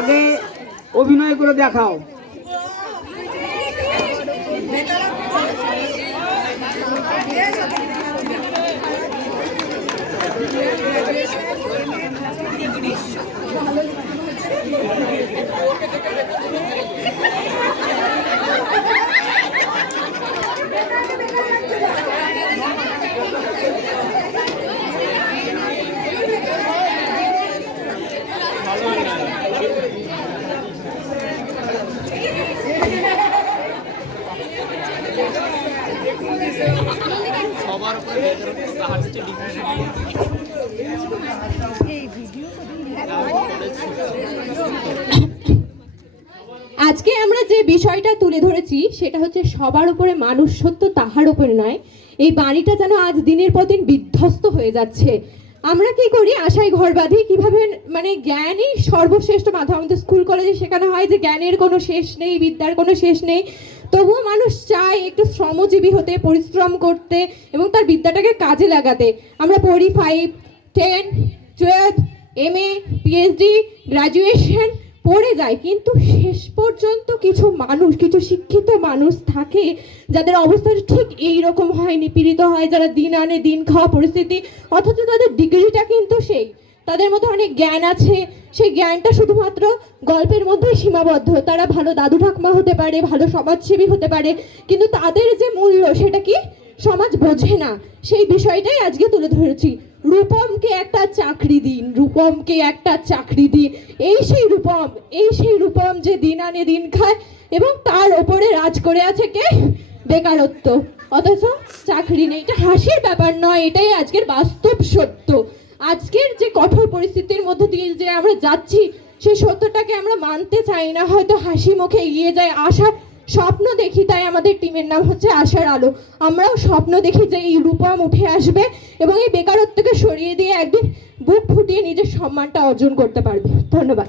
আগে অভিনয় করে দেখাও। আজকে আমরা যে বিষয়টা তুলে ধরেছি, সেটা হচ্ছে সবার উপরে মানুষ সত্য তাহার উপরে নয়। এই বাণীটা যেন আজ দিনের পর দিন বিধ্বস্ত হয়ে যাচ্ছে। আমরা কি করি? আশায় ঘর বাঁধি। কীভাবে মানে জ্ঞানই সর্বশ্রেষ্ঠ মাধ্যম। আমাদের স্কুল, কলেজে শেখানো হয় যে জ্ঞানের কোনো শেষ নেই, বিদ্যার কোনো শেষ নেই। তবুও মানুষ চায় একটু শ্রমজীবী হতে, পরিশ্রম করতে এবং তার বিদ্যাটাকে কাজে লাগাতে। আমরা পড়ি five ten twelve M A PhD graduation পড়ে যায় কিন্তু শেষ পর্যন্ত কিছু মানুষ, কিছু শিক্ষিত মানুষ থাকে যাদের অবস্থা ঠিক এই রকম হয় নিপীড়িত হয়, যারা দিন আনে, দিন খাওয়া পরিস্থিতি, অথচ তাদের ডিগ্রিটা কিন্তু সেই। তাদের মধ্যে অনেক জ্ঞান আছে। সেই জ্ঞানটা শুধুমাত্র গল্পের মধ্যে সীমাবদ্ধ। তারা ভালো দাদু ঠাকমা হতে পারে, ভালো সমাজসেবী হতে পারে, কিন্তু তাদের যে মূল্য সেটা কি সমাজ বোঝে না। সেই বিষয়টাই আজকে তুলে ধরেছি। রূপমকে একটা চাকরি দিন, রূপমকে একটা চাকরি দিন। এই সেই রূপম, এই সেই রূপম যে দিন আনে দিন খায় এবং তার ওপরে রাজ করে আছে কে? বেকারত্ব। অথচ চাকরি নেই। এটা হাসির ব্যাপার নয়, এটাই আজকের বাস্তব সত্য। আজকের যে কঠোর পরিস্থিতির মধ্যে দিয়ে যে আমরা যাচ্ছি, সেই সত্যটাকে আমরা মানতে চাই না। হয়তো হাসি মুখে এগিয়ে যায় আশার স্বপ্ন দেখি, তাই আমাদের টিমের নাম হচ্ছে আশার আলো। আমরাও স্বপ্ন দেখি যে এই রূপম উঠে আসবে এবং এই বেকারত্বকে সরিয়ে দিয়ে একদিন বুক ফুটিয়ে নিজের সম্মানটা অর্জন করতে পারবে। ধন্যবাদ।